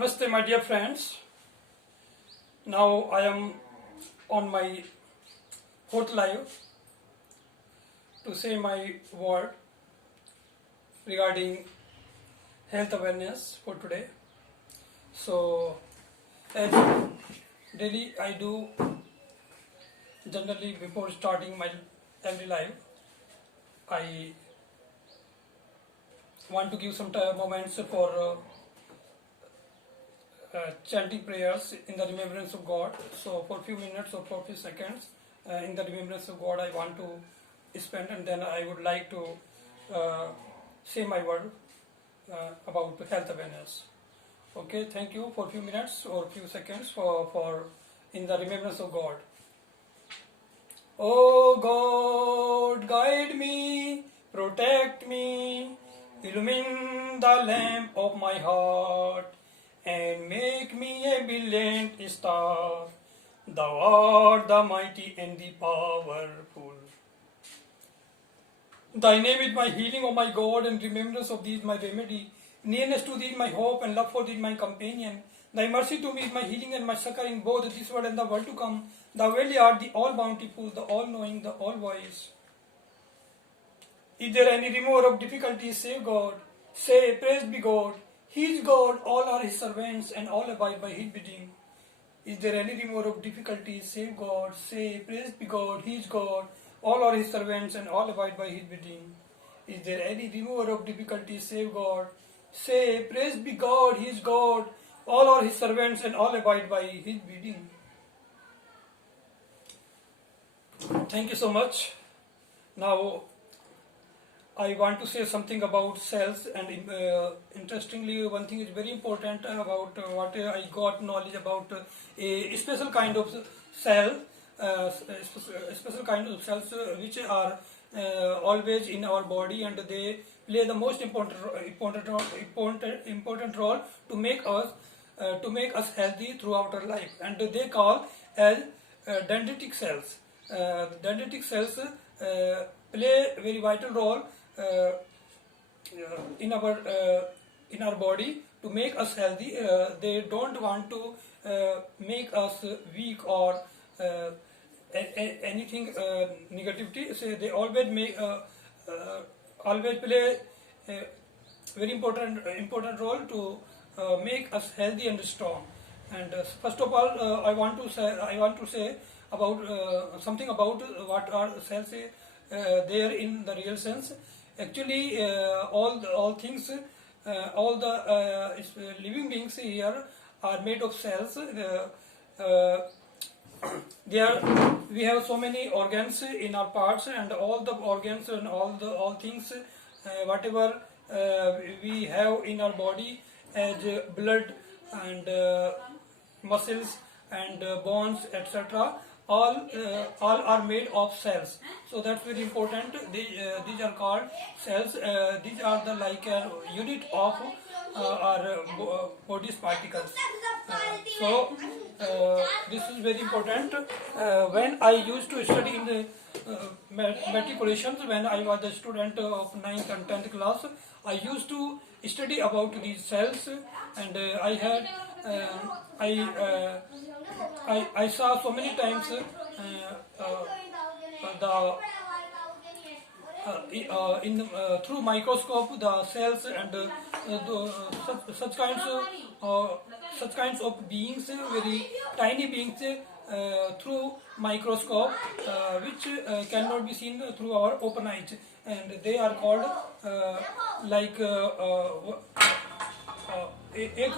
Namaste, my dear friends. Now I am on my fourth live to say my word regarding health awareness for today. So, as daily I do, generally before starting my every live, I want to give some moments for chanting prayers in the remembrance of God. So for a few minutes or for a few seconds in the remembrance of God I want to spend, and then I would like to say my word about health awareness. Okay, thank you for a few minutes or a few seconds for in the remembrance of God. Oh God, guide me, protect me, illumine the lamp of my heart, and make me a brilliant star. Thou art the mighty and the powerful. Thy name is my healing, O my God, and remembrance of thee is my remedy. Nearness to thee is my hope, and love for thee is my companion. Thy mercy to me is my healing and my succor in both this world and the world to come. Thou really art the all-bountiful, the all-knowing, the all-wise. Is there any remover of difficulties save God? Say, praised be God. He is God, all are his servants, and all abide by his bidding. Is there any remover of difficulties save God? Say, praised be God. He is God, all are his servants, and all abide by his bidding. Is there any remover of difficulties save God? Say, praised be God. He is God, all are his servants, and all abide by his bidding. Thank you so much. Now, I want to say something about cells, and interestingly, one thing is very important about what I got knowledge about a special kind of cell, special kind of cells which are always in our body, and they play the most important role to make us healthy throughout our life, and they call as dendritic cells. Dendritic cells play a very vital role in our body to make us healthy. They don't want to make us weak or anything negativity. So they always play a very important role to make us healthy and strong. And first of all, I want to say about something about what are cells there in the real sense. Actually, all things, all the living beings here are made of cells. We have so many organs in our parts, and all the organs and all things, whatever we have in our body as blood and muscles and bones, etc. All are made of cells. So that's very important. These are called cells. These are the like a unit of our body's particles. So this is very important. When I used to study in the matriculations, when I was a student of 9th and 10th class, I used to study about these cells, and I saw so many times through microscope the cells, and such kinds of beings, very tiny beings, through microscope, which cannot be seen through our open eyes, and they are called like एक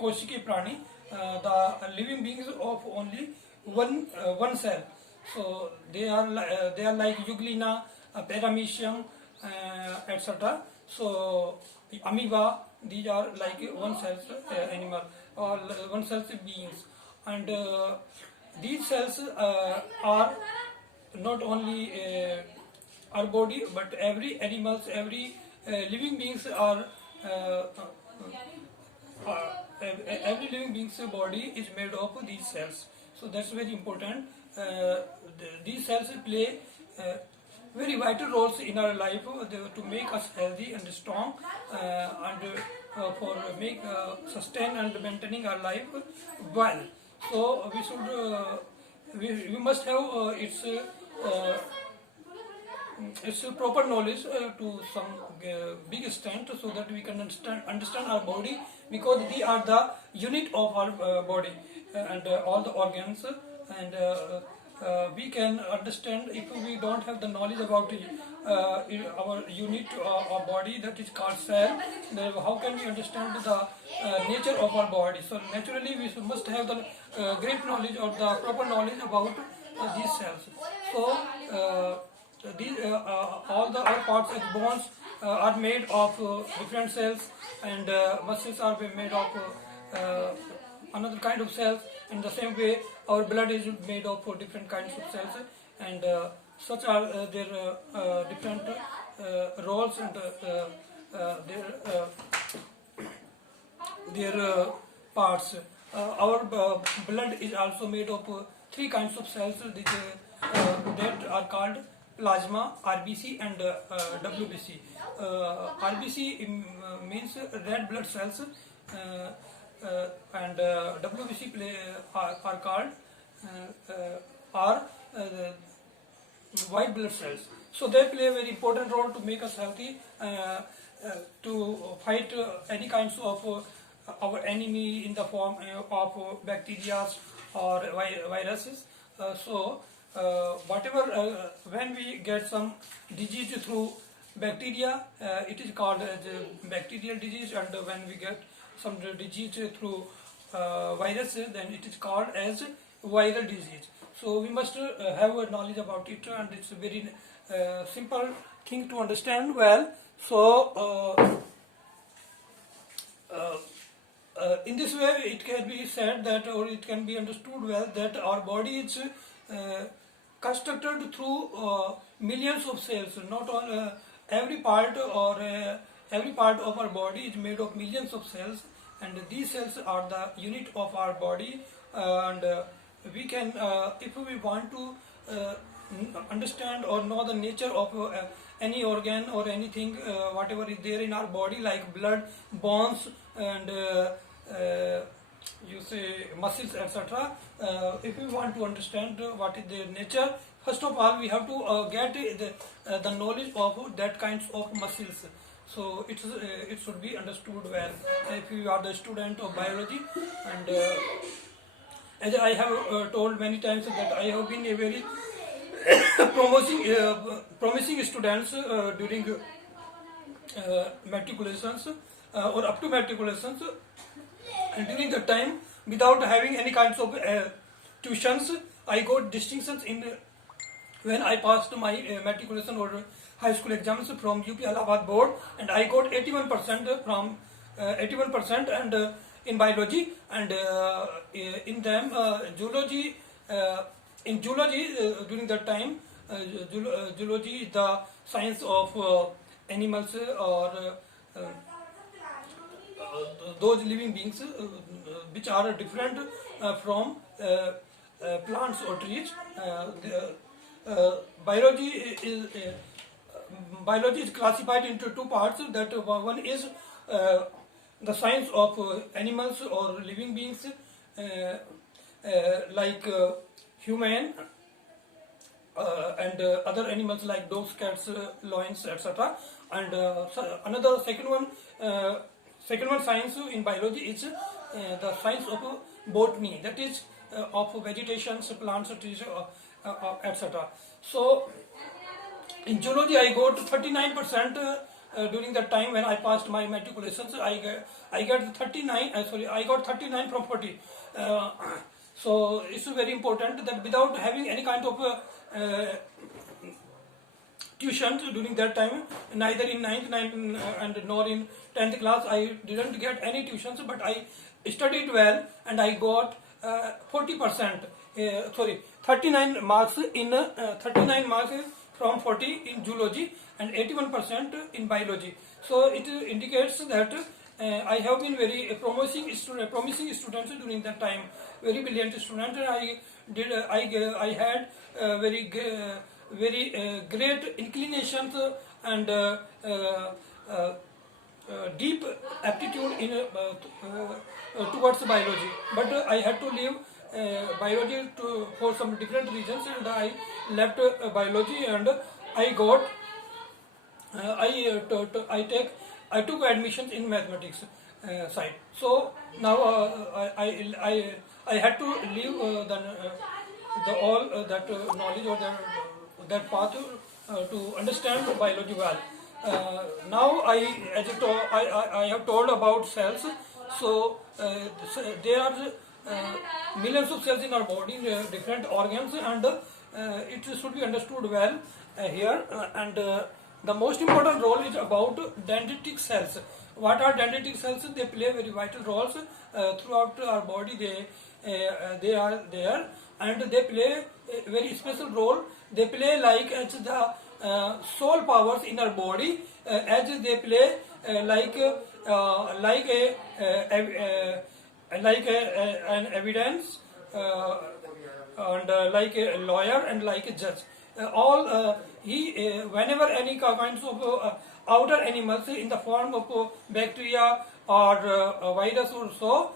कोशिकी प्राणी, the living beings of only one cell. So they are like Euglena, Paramecium, etc. So amoeba, these are like one cell animal or one cell beings, and these cells are not only our body, but every animals, every living beings are every living being's body is made of these cells. So that's very important. These cells play very vital roles in our life to make us healthy and strong, and for make sustain and maintaining our life well. So we should we must have it's a proper knowledge to some big extent, so that we can understand our body, because we are the unit of our body, and all the organs, and we can understand. If we don't have the knowledge about our unit of body, that is called cell, then how can we understand the nature of our body? So naturally we must have the great knowledge or the proper knowledge about these cells. So all the other parts like bones are made of different cells, and muscles are made of another kind of cells. In the same way, our blood is made of different kinds of cells, and such are their different roles, and their parts. Our blood is also made of three kinds of cells that are called plasma, RBC, and WBC. RBC means red blood cells, and WBC are called white blood cells. So they play a very important role to make us healthy, to fight any kinds of our enemy in the form of bacteria or viruses. Whatever when we get some disease through bacteria, it is called as a bacterial disease, and when we get some disease through viruses, then it is called as viral disease. So we must have a knowledge about it, and it's a very simple thing to understand well. So in this way it can be said that, or it can be understood well, that our body is constructed through millions of cells. Not all every part of our body is made of millions of cells, and these cells are the unit of our body. And we can, if we want to understand or know the nature of any organ or anything, whatever is there in our body, like blood, bones, and you say muscles, etc. If we want to understand what is their nature, first of all we have to get the knowledge of that kinds of muscles. So it should be understood well if you are the student of biology. And as I have told many times, that I have been a very promising students during matriculations or up to matriculations, and during the time, without having any kinds of tuitions, I got distinctions in when I passed my matriculation or high school exams from UP Allahabad board, and I got 81% from 81% and in biology, and in them zoology. In zoology, during that time, zoology is the science of animals or those living beings which are different from plants or trees. Biology is classified into two parts. That one is the science of animals or living beings, like human and other animals like dogs, cats, lions, etc. And another second one science in biology is the science of botany, that is of vegetation, plants, trees, etc. So in zoology I got 39% during that time when I passed my matriculations. I got 39 from 40. So it's very important that without having any kind of tuition during that time, neither in 9th and nor in 10th class, I didn't get any tuitions, but I studied well and I got 39 marks in 39 marks from 40 in zoology and 81% in biology. So it indicates that I have been very promising students during that time, very brilliant student. I had very very great inclinations and deep aptitude in towards biology, but I had to leave biology for some different reasons, and I left biology, and I got I took admissions in mathematics side. So now I had to leave the all that knowledge or that path to understand biology well. Now as I have told about cells. So there are millions of cells in our body, different organs, and it should be understood well here. And the most important role is about dendritic cells. What are dendritic cells? They play very vital roles throughout our body. They are there, and they play a very special role. They play like as the soul powers in our body, as they play like an evidence, and like a lawyer and like a judge. Whenever any kinds of outer animals in the form of bacteria or virus or so,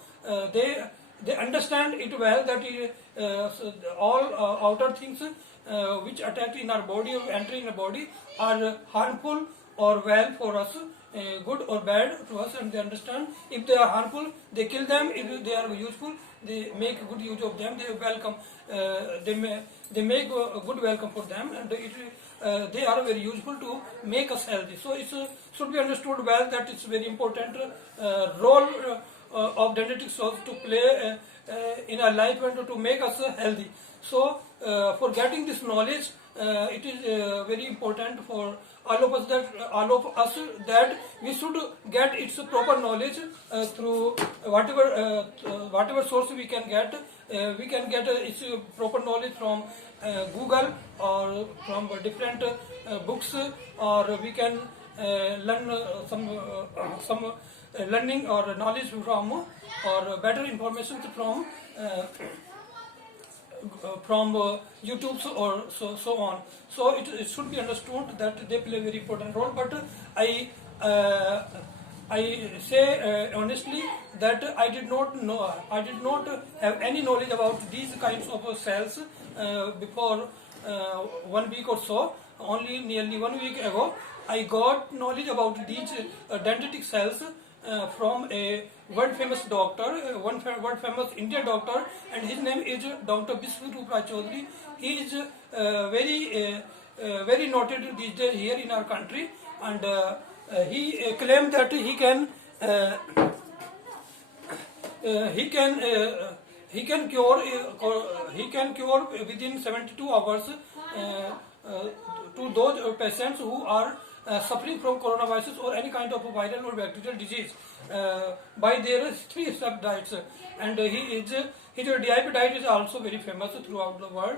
they understand it well that all outer things which attack in our body or enter in our body are harmful or well for us, good or bad to us, and they understand. If they are harmful, they kill them. If they are useful, they make good use of them. They welcome. They make a good welcome for them, and they are very useful to make us healthy. So it should be understood well that it's very important role of dendritic cells to play in our life and to make us healthy. So for getting this knowledge, it is very important for all of us that we should get its proper knowledge through whatever source we can get. We can get its proper knowledge from Google or from different books, or we can learn some learning or knowledge from, or better information from YouTube or so on. So it should be understood that they play a very important role. But I say honestly that I did not have any knowledge about these kinds of cells before 1 week or so. Only nearly 1 week ago, I got knowledge about these dendritic cells from a world famous doctor, world famous Indian doctor, and his name is Dr. Biswarup Rai Chaudhary. He is very noted these days here in our country, and he claimed that he can cure within 72 hours to those patients who are suffering from coronavirus or any kind of viral or bacterial disease by their 3-step diets. And his DIP diet is also very famous throughout the world.